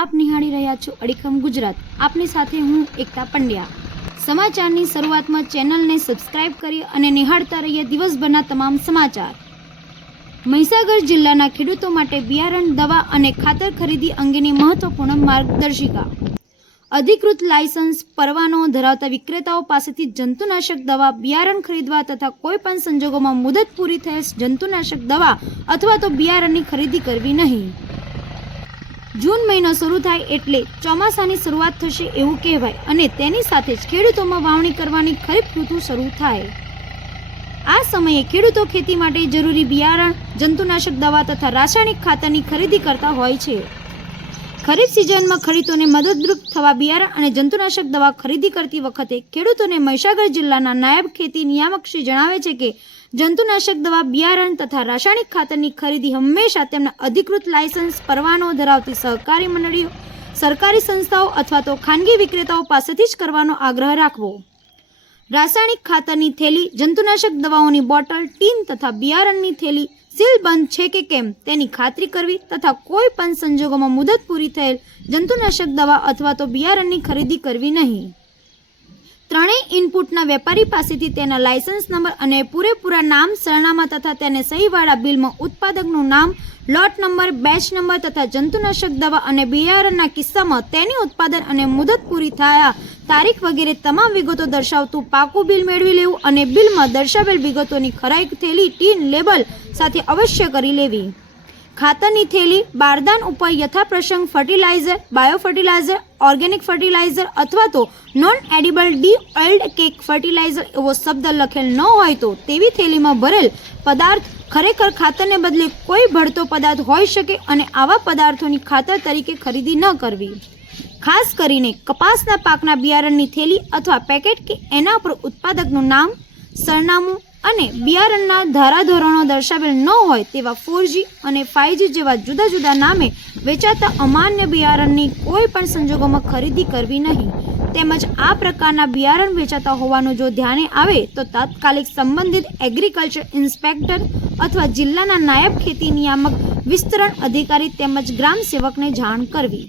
આપ નિહાળી રહ્યા છો અડીખમ ગુજરાત. આપની સાથે હું એકતા પંડ્યા. સમાચારની શરૂઆતમાં ચેનલને સબસ્ક્રાઇબ કરી અને નિહાળતા રહીએ દિવસભરના તમામ સમાચાર. મહીસાગર જિલ્લાના ખેડૂતો માટે બિયારણ દવા અને ખાતર ખરીદી અંગેની મહત્વપૂર્ણ માર્ગદર્શિકા. અધિકૃત લાયસન્સ પરવાનો ધરાવતા વિક્રેતાઓ પાસેથી જંતુનાશક દવા, બિયારણ ખરીદવા તથા કોઈ પણ સંજોગોમાં મુદત પૂરી થયેલ જંતુનાશક દવા અથવા તો બિયારણની ખરીદી કરવી નહીં. જૂન મહિનો શરૂ થાય એટલે ચોમાસાની શરૂઆત થશે એવું કહેવાય અને તેની સાથે જ ખેડૂતોમાં વાવણી કરવાની ખરીફ ઋતુ શરૂ થાય. આ સમયે ખેડૂતો ખેતી માટે જરૂરી બિયારણ, જંતુનાશક દવા તથા રાસાયણિક ખાતરની ખરીદી કરતા હોય છે. ખરીફ સિઝનમાં ખેડૂતોને મદદરૂપ થવા બિયારણ અને જંતુનાશક દવા ખરીદી કરતી વખતે ખેડૂતોને મહીસાગર જિલ્લાના નાયબ ખેતી નિયામક શ્રી જણાવે છે કે જંતુનાશક દવા, બિયારણ તથા રાસાયણિક ખાતરની ખરીદી હંમેશા તેમના અધિકૃત લાયસન્સ પરવાનો ધરાવતી સહકારી મંડળીઓ, સરકારી સંસ્થાઓ અથવા તો ખાનગી વિક્રેતાઓ પાસેથી જ કરવાનો આગ્રહ રાખવો. રાસાયણિક ખાતરની થેલી, જંતુનાશક દવાઓની બોટલ, ટીન તથા બિયારણની થેલી, સીલબંધ છે કે કેમ તેની ખાતરી કરવી તથા કોઈ પણ સંજોગોમાં મુદત પૂરી થયેલ જંતુનાશક દવા અથવા તો બિયારણની ખરીદી કરવી નહીં. ત્રણેય ઇનપુટના વેપારી પાસેથી તેના લાયસન્સ નંબર અને પૂરેપૂરા નામ, સરનામા તથા તેને સહીવાળા બિલમાં ઉત્પાદકનું નામ, લોટ નંબર, બેચ નંબર તથા જંતુનાશક દવા અને બિયારણના કિસ્સામાં તેની ઉત્પાદન અને મુદત પૂરી થયા તારીખ વગેરે તમામ વિગતો દર્શાવતું પાકું બિલ મેળવી લેવું અને બિલમાં દર્શાવેલ વિગતોની ખરાઈ થેલી, ટીન, લેબલ સાથે અવશ્ય કરી લેવી. ખાતરની થેલી, બારદાન ઉપર યથાપ્રસંગ fertilizer bio fertilizer organic fertilizer અથવા તો non edible de oiled cake fertilizer એવો શબ્દ લખેલ ન હોય તો તેવી થેલીમાં ભરેલ પદાર્થ ખરેખર ખાતરને બદલે કોઈ ભળતો પદાર્થ હોઈ શકે અને આવા પદાર્થોની ખાતર તરીકે ખરીદી ન કરવી. ખાસ કરીને કપાસના પાકના બિયારણની થેલી અથવા પેકેટ કે એના પર ઉત્પાદકનું નામ, સરનામું અને બિયારણના ધારાધોરણો દર્શાવેલ ન હોય તેવા ફોરજી અને ફાઇવજી જેવા જુદા જુદા નામે વેચાતા અમાન્ય બિયારણની કોઈ પણ સંજોગોમાં ખરીદી કરવી નહીં. તેમજ આ પ્રકારના બિયારણ વેચાતા હોવાનું જો ધ્યાને આવે તો તાત્કાલિક સંબંધિત એગ્રીકલ્ચર ઇન્સ્પેક્ટર અથવા જિલ્લાના નાયબ ખેતી નિયામક વિસ્તરણ અધિકારી તેમજ ગ્રામ સેવકને જાણ કરવી.